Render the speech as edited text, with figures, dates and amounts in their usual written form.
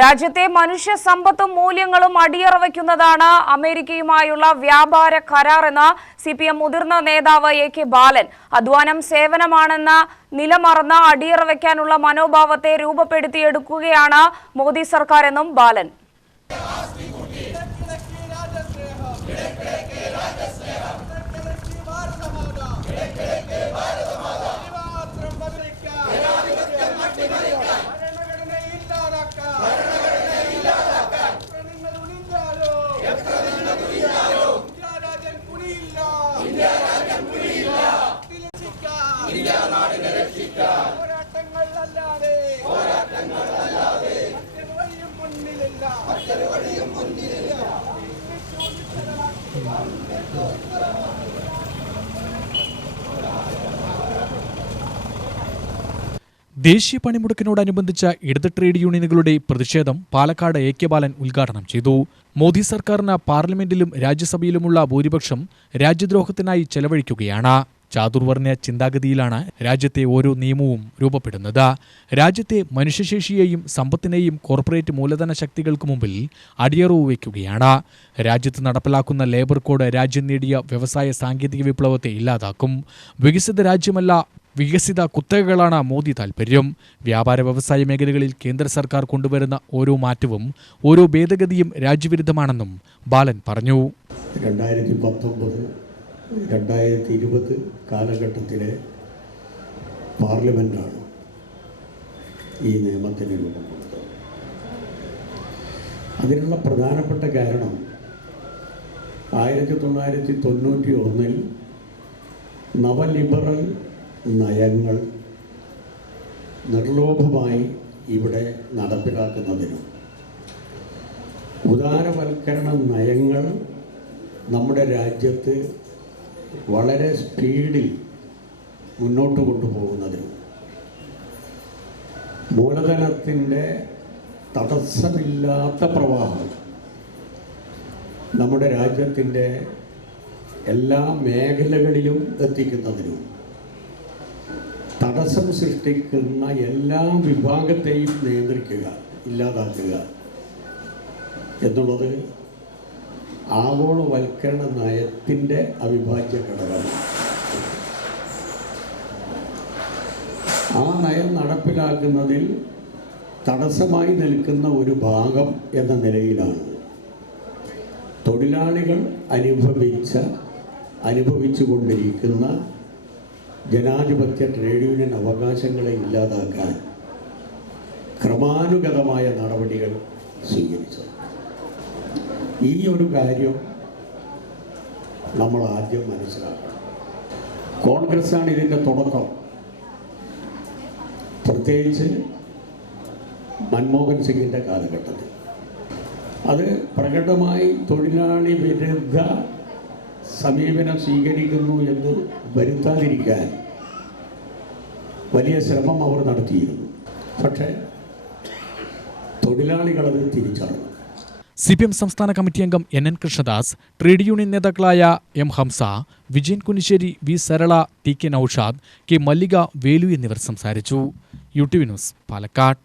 രാജ്യത്തെ മനുഷ്യ സമ്പത്തും മൂല്യങ്ങളും അടിയറവയ്ക്കുന്നതാണ് അമേരിക്കയുമായുള്ള വ്യാപാര കരാർ എന്ന് സിപിഎം മുതിർന്ന നേതാവ് എ.കെ. ബാലൻ. അധ്വാനം സേവനമാണെന്ന നിലമറന്ന് അടിയറവയ്ക്കാനുള്ള മനോഭാവത്തെ രൂപപ്പെടുത്തിയെടുക്കുകയാണ് മോദി സർക്കാരെന്നും ബാലൻ. ദേശീയ പണിമുടക്കിനോടനുബന്ധിച്ച ഇടത് ട്രേഡ് യൂണിയനുകളുടെ പ്രതിഷേധം പാലക്കാട് എ.കെ. ബാലൻ ഉദ്ഘാടനം ചെയ്തു. മോദി സർക്കാരിന് പാർലമെന്റിലും രാജ്യസഭയിലുമുള്ള ഭൂരിപക്ഷം രാജ്യദ്രോഹത്തിനായി ചെലവഴിക്കുകയാണ്. ചാതുർവർണ്ണ ചിന്താഗതിയിലാണ് രാജ്യത്തെ ഓരോ നിയമവും രൂപപ്പെടുന്നത്. രാജ്യത്തെ മനുഷ്യശേഷിയെയും സമ്പത്തിനെയും കോർപ്പറേറ്റ് മൂലധന ശക്തികൾക്ക് മുമ്പിൽ അടിയറവ് വയ്ക്കുകയാണ്. രാജ്യത്ത് നടപ്പിലാക്കുന്ന ലേബർ കോഡ് രാജ്യം നേടിയ വ്യവസായ സാങ്കേതിക വിപ്ലവത്തെ ഇല്ലാതാക്കും. വികസിത രാജ്യമല്ല, വികസിത കുത്തകകളാണ് മോദി താൽപര്യം. വ്യാപാര വ്യവസായ മേഖലകളിൽ കേന്ദ്ര സർക്കാർ കൊണ്ടുവരുന്ന ഓരോ മാറ്റവും ഓരോ ഭേദഗതിയും രാജ്യവിരുദ്ധമാണെന്നും ബാലൻ പറഞ്ഞു. 2019-2020 കാലഘട്ടത്തിലെ പാർലമെന്റാണ് ഈ നിയമത്തിന് രൂപം കൊടുത്തത്. അതിനുള്ള പ്രധാനപ്പെട്ട കാരണം 1991 നവലിബറൽ നയങ്ങൾ നിർലോഭമായി ഇവിടെ നടപ്പിലാക്കുന്നതിനും ഉദാരവൽക്കരണ നയങ്ങൾ നമ്മുടെ രാജ്യത്ത് വളരെ സ്പീഡിൽ മുന്നോട്ട് കൊണ്ടുപോകുന്നതിനും മൂലധനത്തിൻ്റെ തടസ്സമില്ലാത്ത പ്രവാഹം നമ്മുടെ രാജ്യത്തിൻ്റെ എല്ലാ മേഖലകളിലും എത്തിക്കുന്നതിനും തടസ്സം സൃഷ്ടിക്കുന്ന എല്ലാ വിഭാഗത്തെയും നിയന്ത്രിക്കുക, ഇല്ലാതാക്കുക എന്നുള്ളത് ആഗോളവൽക്കരണ നയത്തിൻ്റെ അവിഭാജ്യ ഘടകമാണ്. ആ നയം നടപ്പിലാക്കുന്നതിൽ തടസ്സമായി നിൽക്കുന്ന ഒരു ഭാഗം എന്ന നിലയിലാണ് തൊഴിലാളികൾ അനുഭവിച്ചു കൊണ്ടിരിക്കുന്ന ജനാധിപത്യ ട്രേഡ് യൂണിയൻ അവകാശങ്ങളെ ഇല്ലാതാക്കാൻ ക്രമാനുഗതമായ നടപടികൾ സ്വീകരിച്ചത്. ഈ ഒരു കാര്യം നമ്മൾ ആദ്യം മനസ്സിലാക്കണം. കോൺഗ്രസ്സാണ് ഇതിൻ്റെ തുടക്കം. പ്രത്യേകിച്ച് മൻമോഹൻ സിംഗിൻ്റെ കാലഘട്ടത്തിൽ അത് പ്രകടമായി തൊഴിലാളി വിരുദ്ധ സമീപനം സ്വീകരിക്കുന്നു എന്ന് വരുത്താതിരിക്കാൻ വലിയ ശ്രമം അവർ നടത്തിയിരുന്നു. പക്ഷേ തൊഴിലാളികളത് തിരിച്ചറിഞ്ഞു. സിപിഎം സംസ്ഥാന കമ്മിറ്റി അംഗം എൻ കൃഷ്ണദാസ്, ട്രേഡ് യൂണിയൻ നേതാക്കളായ M Hamsa, Vijayan Kunissery, V Sarala, T K Noushad, K Mallika, Velu എന്നിവർ സംസാരിച്ചു. U T V news, Palakkad.